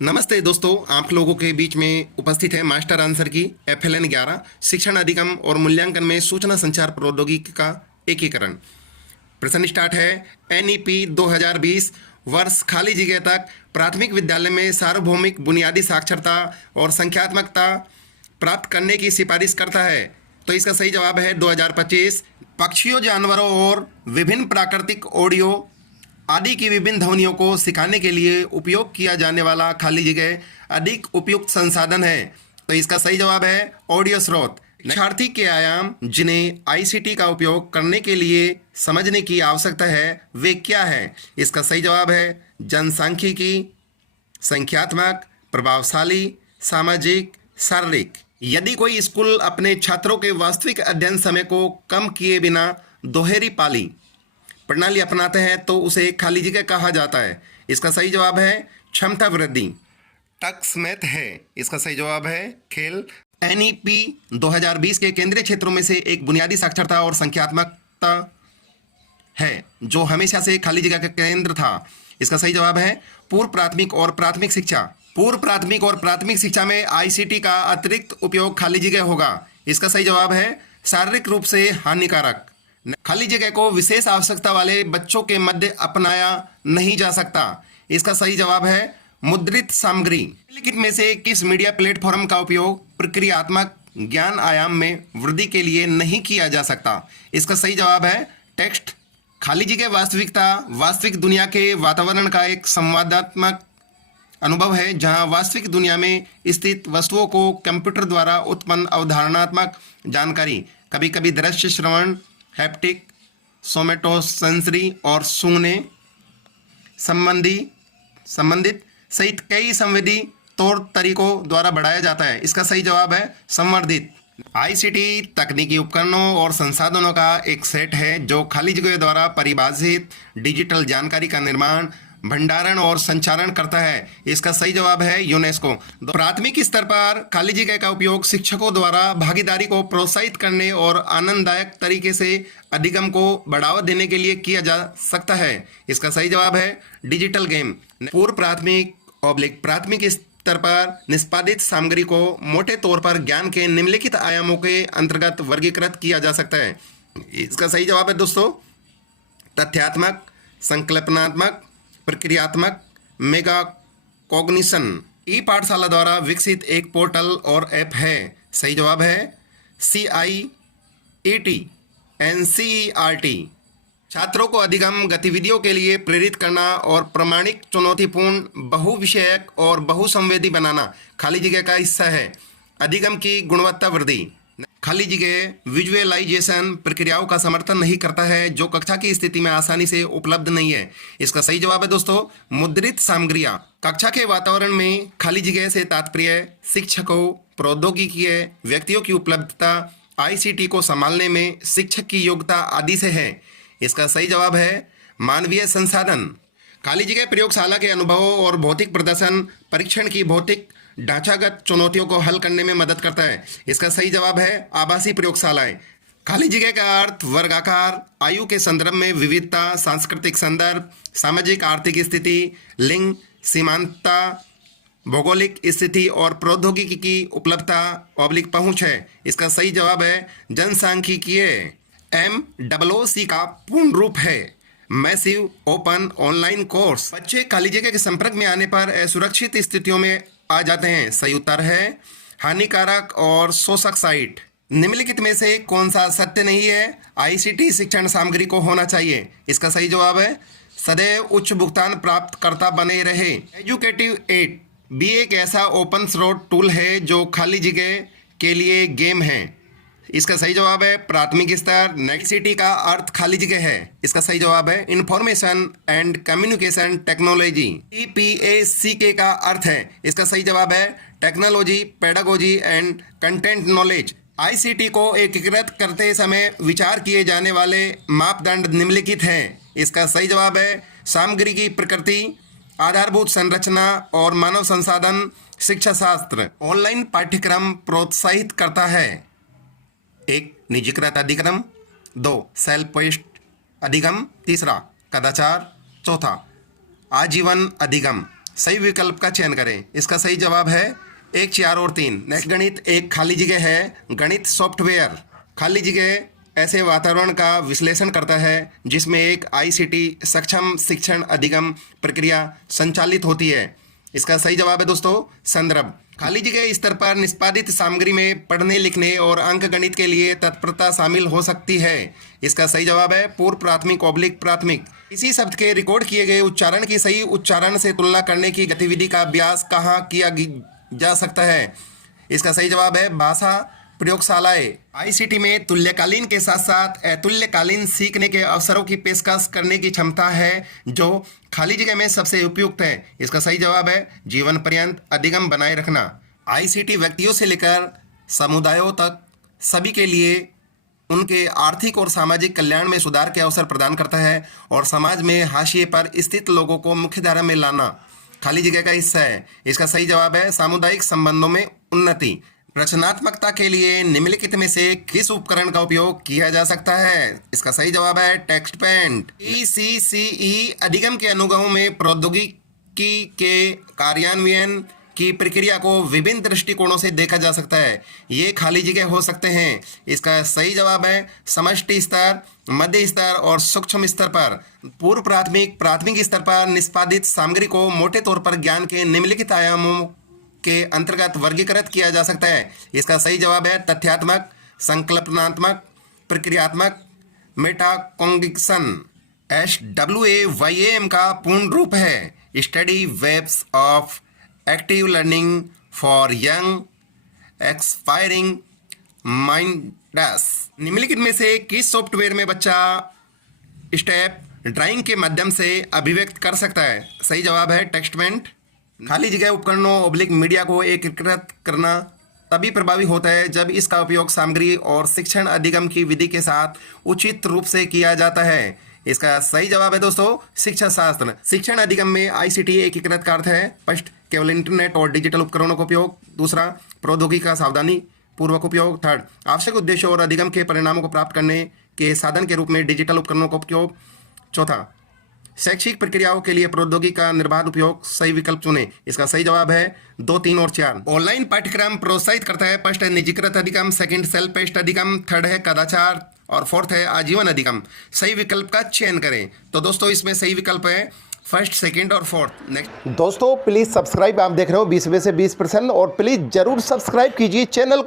नमस्ते दोस्तों, आप लोगों के बीच में उपस्थित है मास्टर आंसर की FLN 11 शिक्षण अधिगम और मूल्यांकन में सूचना संचार प्रौद्योगिकी का एकीकरण। प्रश्न स्टार्ट है। NEP 2020 वर्ष खाली जगह तक प्राथमिक विद्यालय में सार्वभौमिक बुनियादी साक्षरता और संख्यात्मकता प्राप्त करने की सिफारिश करता है। तो इसका सही जवाब है 2025। पक्षियों, जानवरों और विभिन्न प्राकृतिक ऑडियो आदि की विभिन्न ध्वनियों को सिखाने के लिए उपयोग किया जाने वाला खाली जगह अधिक उपयुक्त संसाधन है। तो इसका सही जवाब है ऑडियो स्रोत। शिक्षार्थी के आयाम जिन्हें ICT का उपयोग करने के लिए समझने की आवश्यकता है वे क्या है? इसका सही जवाब है जनसांख्यिकी, संख्यात्मक, प्रभावशाली, सामाजिक, शारीरिक। यदि कोई स्कूल अपने छात्रों के वास्तविक अध्ययन समय को कम किए बिना दोहरी पाली प्रणाली अपनाते हैं तो उसे खाली जगह कहा जाता है। इसका सही जवाब है क्षमता वृद्धि। टक्स मैथ है। इसका सही जवाब है खेल। NEP 2020 के केंद्रीय क्षेत्रों में से एक बुनियादी साक्षरता और संख्यात्मकता है जो हमेशा से खाली जगह का केंद्र था। इसका सही जवाब है पूर्व प्राथमिक और प्राथमिक शिक्षा। पूर्व प्राथमिक और प्राथमिक शिक्षा में ICT का अतिरिक्त उपयोग खाली जगह होगा। इसका सही जवाब है शारीरिक रूप से हानिकारक। खाली जगह को विशेष आवश्यकता वाले बच्चों के मध्य अपनाया नहीं जा सकता। इसका सही जवाब है मुद्रित सामग्री। निम्नलिखित में से किस मीडिया प्लेटफॉर्म का उपयोग प्रक्रियात्मक ज्ञान आयाम में वृद्धि के लिए नहीं किया जा सकता? इसका सही जवाब है टेक्स्ट। खाली जगह वास्तविकता वास्तविक दुनिया के वातावरण का एक संवादात्मक अनुभव है जहां वास्तविक दुनिया में स्थित वस्तुओं को कंप्यूटर द्वारा उत्पन्न अवधारणात्मक जानकारी, कभी कभी दृश्य, श्रवण, हैप्टिक, सोमेटोसेंसरी और सूंघने संबंधित सहित कई संवेदी तौर तरीकों द्वारा बढ़ाया जाता है। इसका सही जवाब है संवर्धित। ICT तकनीकी उपकरणों और संसाधनों का एक सेट है जो खाली जगह द्वारा परिभाषित डिजिटल जानकारी का निर्माण, भंडारण और संचारण करता है। इसका सही जवाब है यूनेस्को। प्राथमिक स्तर पर खाली जगह का उपयोग शिक्षकों द्वारा भागीदारी को प्रोत्साहित करने और आनंददायक तरीके से अधिगम को बढ़ावा देने के लिए किया जा सकता है। इसका सही जवाब है डिजिटल गेम। पूर्व प्राथमिक प्राथमिक स्तर पर निष्पादित सामग्री को मोटे तौर पर ज्ञान के निम्नलिखित आयामों के अंतर्गत वर्गीकृत किया जा सकता है। इसका सही जवाब है दोस्तों तथ्यात्मक, संकल्पनात्मक, प्रक्रियात्मक, मेगा कॉग्निशन। पाठशाला द्वारा विकसित एक पोर्टल और ऐप है। सही जवाब है CIET NCERT। छात्रों को अधिगम गतिविधियों के लिए प्रेरित करना और प्रमाणिक, चुनौतीपूर्ण, बहुविषयक और बहुसंवेदी बनाना खाली जगह का हिस्सा है। अधिगम की गुणवत्ता वृद्धि। खाली जगह विजुअलाइजेशन प्रक्रियाओं का समर्थन नहीं करता है जो कक्षा की स्थिति में आसानी से उपलब्ध नहीं है। इसका सही जवाब है दोस्तों मुद्रित सामग्रियां। कक्षा के वातावरण में खाली जगह से तात्पर्य शिक्षकों, प्रौद्योगिकी, व्यक्तियों की उपलब्धता, ICT को संभालने में शिक्षक की योग्यता आदि से है। इसका सही जवाब है मानवीय संसाधन। खाली जगह प्रयोगशाला के अनुभवों और भौतिक प्रदर्शन परीक्षण की भौतिक ढांचागत चुनौतियों को हल करने में मदद करता है। इसका सही जवाब है आभासी प्रयोगशालाएं। खाली जगह का अर्थ वर्गाकार, आयु के संदर्भ में विविधता, सांस्कृतिक संदर्भ, सामाजिक आर्थिक स्थिति, लिंग, सीमांतता, भौगोलिक स्थिति और प्रौद्योगिकी की उपलब्धता / पहुंच है। इसका सही जवाब है जनसांख्यिकीय। MOOC का पूर्ण रूप है मैसिव ओपन ऑनलाइन कोर्स। बच्चे खाली जगह के संपर्क में आने पर असुरक्षित स्थितियों में आ जाते हैं। सही उत्तर है हानिकारक और शोषक साइट। निम्नलिखित में से कौन सा सत्य नहीं है? ICT शिक्षण सामग्री को होना चाहिए। इसका सही जवाब है सदैव उच्च भुगतान प्राप्तकर्ता बने रहे। एजुकेटिव एड भी एक ऐसा ओपन सोर्स टूल है जो खाली जगह के लिए गेम है। इसका सही जवाब है प्राथमिक स्तर। ICT का अर्थ खाली जगह है। इसका सही जवाब है information and communication technology. TPACK का अर्थ है। इसका सही जवाब है technology, pedagogy and content knowledge. ICT को एकीकृत करते समय विचार किए जाने वाले मापदंड निम्नलिखित हैं। इसका सही जवाब है सामग्री की प्रकृति, आधारभूत संरचना और मानव संसाधन शिक्षा शास्त्र। ऑनलाइन पाठ्यक्रम प्रोत्साहित करता है 1. निजीकृत अधिगम, 2. सेल्फ पेस्ट अधिगम, 3. कदाचार, 4. आजीवन अधिगम। सही विकल्प का चयन करें। इसका सही जवाब है 1, 4 और 3। नेक्स्ट गणित एक खाली जगह है। गणित सॉफ्टवेयर खाली जगह ऐसे वातावरण का विश्लेषण करता है जिसमें एक ICT सक्षम शिक्षण अधिगम प्रक्रिया संचालित होती है। इसका सही जवाब है दोस्तों संदर्भ। खाली जगह स्तर पर निष्पादित सामग्री में पढ़ने लिखने और अंक गणित के लिए तत्परता शामिल हो सकती है। इसका सही जवाब है पूर्व प्राथमिक ऑब्लिक प्राथमिक। इसी शब्द के रिकॉर्ड किए गए उच्चारण की सही उच्चारण से तुलना करने की गतिविधि का अभ्यास कहाँ किया जा सकता है। इसका सही जवाब है भाषा प्रयोगशालाएं। ICT में तुल्यकालीन के साथ साथ अतुल्यकालीन सीखने के अवसरों की पेशकश करने की क्षमता है जो खाली जगह में सबसे उपयुक्त है। इसका सही जवाब है जीवन पर्यंत अधिगम बनाए रखना। ICT व्यक्तियों से लेकर समुदायों तक सभी के लिए उनके आर्थिक और सामाजिक कल्याण में सुधार के अवसर प्रदान करता है और समाज में हाशिए पर स्थित लोगों को मुख्यधारा में लाना खाली जगह का हिस्सा है। इसका सही जवाब है सामुदायिक संबंधों में उन्नति। रचनात्मकता के लिए निम्नलिखित में से किस उपकरण का उपयोग किया जा सकता है। इसका सही जवाब है टेक्स्ट पेंट। ECCE अधिगम के अनुगमों में प्रौद्योगिकी के कार्यान्वयन की प्रक्रिया को विभिन्न दृष्टिकोणों से देखा जा सकता है। ये खाली जगह हो सकते हैं। इसका सही जवाब है समष्टि स्तर, मध्य स्तर और सूक्ष्म स्तर पर। पूर्व प्राथमिक प्राथमिक स्तर पर निष्पादित सामग्री को मोटे तौर पर ज्ञान के निम्नलिखित आयामों के अंतर्गत वर्गीकृत किया जा सकता है। इसका सही जवाब है तथ्यात्मक, संकल्पनात्मक, प्रक्रियात्मक, मेटाकॉग्निशन। SWAYAM का पूर्ण रूप है study webs of active learning for young expiring minds. निम्नलिखित में से किस सॉफ्टवेयर में बच्चा स्टेप ड्राइंग के माध्यम से अभिव्यक्त कर सकता है। सही जवाब है टेक्स्टमेंट। खाली जगह उपकरणों ऑब्लिक मीडिया को एकीकृत करना तभी प्रभावी होता है जब इसका उपयोग सामग्री और शिक्षण अधिगम की विधि के साथ उचित रूप से किया जाता है। इसका सही जवाब है दोस्तों शिक्षा शास्त्र। शिक्षण अधिगम में ICT एकीकृत का अर्थ है फर्स्ट केवल इंटरनेट और डिजिटल उपकरणों का उपयोग, दूसरा प्रौद्योगिकी का सावधानी पूर्वक उपयोग, थर्ड आवश्यक उद्देश्यों और अधिगम के परिणामों को प्राप्त करने के साधन के रूप में डिजिटल उपकरणों का उपयोग, चौथा शैक्षिक प्रक्रियाओं के लिए प्रौद्योगिकी का निर्बाध उपयोग। सही विकल्प चुने। इसका सही जवाब है 2, 3 और 4। ऑनलाइन पाठ्यक्रम प्रोत्साहित करता है फर्स्ट है निजीकृत अधिगम, सेकंड सेल्फ पेस्ट अधिगम, थर्ड है कदाचार और फोर्थ है आजीवन अधिगम। सही विकल्प का चयन करें। तो दोस्तों इसमें सही विकल्प है फर्स्ट, सेकंड और फोर्थ। नेक्स्ट दोस्तों प्लीज़ सब्सक्राइब, आप देख रहे हो 20 में से 20% और प्लीज़ ज़रूर सब्सक्राइब कीजिए चैनल को।